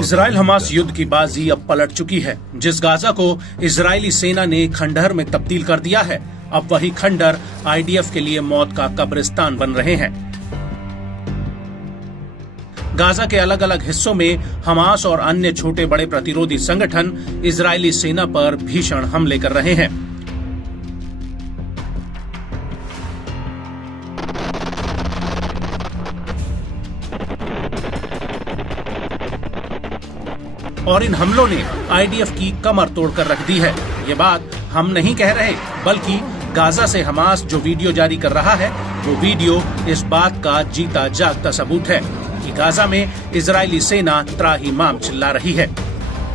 Israel Hamas युद्ध की बाजी अब पलट चुकी है। जिस गाजा को इजरायली सेना ने खंडहर में तब्दील कर दिया है, अब वही खंडहर आईडीएफ के लिए मौत का कब्रिस्तान बन रहे हैं। गाजा के अलग अलग हिस्सों में हमास और अन्य छोटे बड़े प्रतिरोधी संगठन इजरायली सेना पर भीषण हमले कर रहे हैं। और इन हमलों ने आईडीएफ की कमर तोड़कर रख दी है। ये बात हम नहीं कह रहे, बल्कि गाजा से हमास जो वीडियो जारी कर रहा है, वो वीडियो इस बात का जीता जागता सबूत है कि गाजा में इजरायली सेना त्राहिमाम चिल्ला रही है।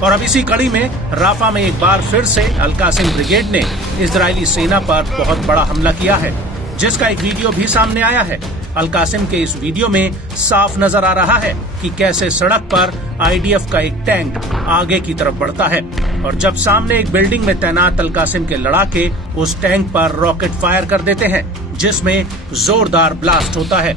और अब इसी कड़ी में राफा में एक बार फिर से अल कासिम ब्रिगेड ने इजरायली सेना पर बहुत बड़ा हमला किया है, जिसका एक वीडियो भी सामने आया है। अल कासिम के इस वीडियो में साफ नजर आ रहा है कि कैसे सड़क पर आईडीएफ का एक टैंक आगे की तरफ बढ़ता है और जब सामने एक बिल्डिंग में तैनात अल कासिम के लड़ाके उस टैंक पर रॉकेट फायर कर देते हैं, जिसमें जोरदार ब्लास्ट होता है।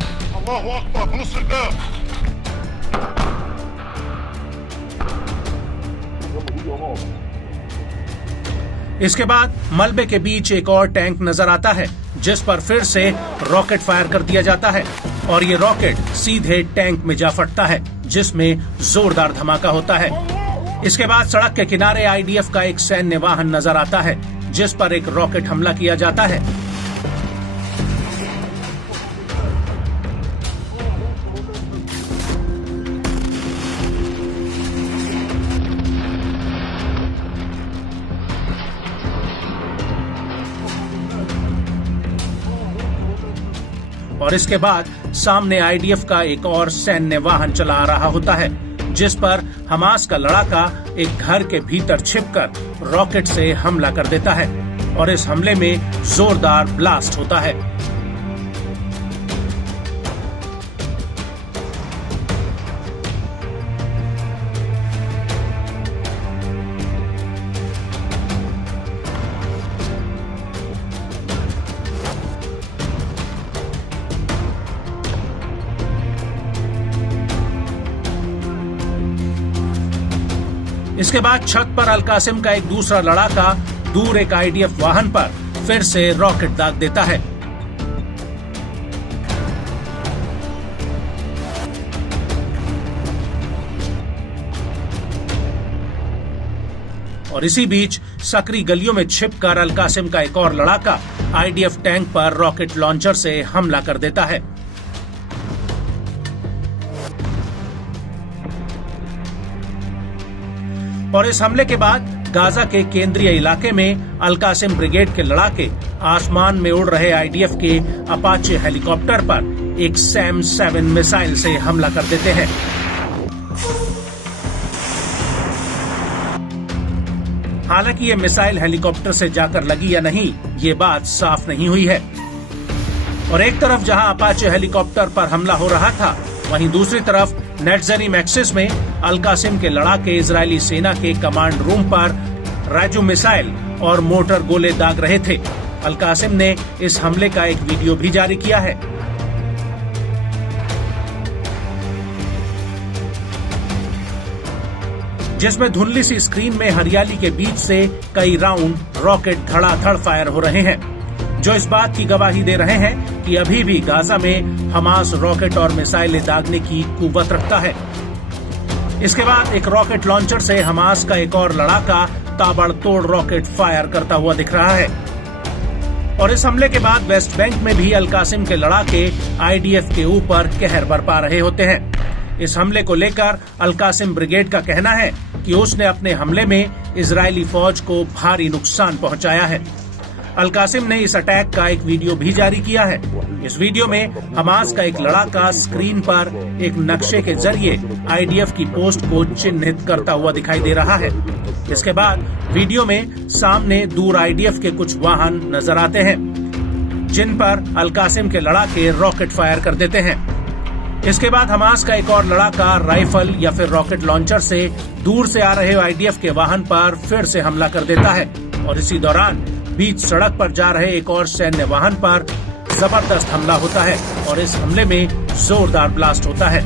इसके बाद मलबे के बीच एक और टैंक नजर आता है, जिस पर फिर से रॉकेट फायर कर दिया जाता है और ये रॉकेट सीधे टैंक में जा फटता है, जिसमें जोरदार धमाका होता है। इसके बाद सड़क के किनारे आईडीएफ का एक सैन्य वाहन नजर आता है, जिस पर एक रॉकेट हमला किया जाता है। और इसके बाद सामने आईडीएफ का एक और सैन्य वाहन चला आ रहा होता है, जिस पर हमास का लड़ाका एक घर के भीतर छिपकर रॉकेट से हमला कर देता है और इस हमले में जोरदार ब्लास्ट होता है। इसके बाद छत पर अल कासिम का एक दूसरा लड़ाका दूर एक आईडीएफ वाहन पर फिर से रॉकेट दाग देता है। और इसी बीच सकरी गलियों में छिपकर अल कासिम का एक और लड़ाका आईडीएफ टैंक पर रॉकेट लॉन्चर से हमला कर देता है। और इस हमले के बाद गाजा के केंद्रीय इलाके में अल कासिम ब्रिगेड के लड़ाके आसमान में उड़ रहे आईडीएफ के अपाचे हेलीकॉप्टर पर एक सैम 7 मिसाइल से हमला कर देते हैं। हालांकि ये मिसाइल हेलीकॉप्टर से जाकर लगी या नहीं, ये बात साफ नहीं हुई है। और एक तरफ जहां अपाचे हेलीकॉप्टर पर हमला हो रहा था, वहीं दूसरी तरफ नेट्ज़रीम एक्सिस में अल कासिम के लड़ाके इजरायली सेना के कमांड रूम पर राजू मिसाइल और मोटर गोले दाग रहे थे। अल कासिम ने इस हमले का एक वीडियो भी जारी किया है। जिसमें धुंधली सी स्क्रीन में हरियाली के बीच से कई राउंड रॉकेट धड़ाधड़ फायर हो रहे हैं, जो इस बात की गवाही दे रहे हैं कि अभी भी गाजा में हमास रॉकेट और मिसाइलें दागने की कुव्वत रखता है। इसके बाद एक रॉकेट लॉन्चर से हमास का एक और लड़ाका ताबड़तोड़ रॉकेट फायर करता हुआ दिख रहा है। और इस हमले के बाद वेस्ट बैंक में भी अल कासिम के लड़ाके आईडीएफ के ऊपर कहर बरपा रहे होते हैं। इस हमले को लेकर अल कासिम ब्रिगेड का कहना है कि उसने अपने हमले में इजरायली फौज को भारी नुकसान पहुंचाया है। अल कासिम ने इस अटैक का एक वीडियो भी जारी किया है। इस वीडियो में हमास का एक लड़ाका स्क्रीन पर एक नक्शे के जरिए आईडीएफ की पोस्ट को चिन्हित करता हुआ दिखाई दे रहा है। इसके बाद वीडियो में सामने दूर आईडीएफ के कुछ वाहन नजर आते हैं, जिन पर अल कासिम के लड़ाके रॉकेट फायर कर देते हैं। इसके बाद हमास का एक और लड़ाका राइफल या फिर रॉकेट लॉन्चर से दूर से आ रहे आईडीएफ के वाहन पर फिर से हमला कर देता है और इसी दौरान बीच सड़क पर जा रहे एक और सैन्य वाहन पर जबरदस्त हमला होता है और इस हमले में जोरदार ब्लास्ट होता है।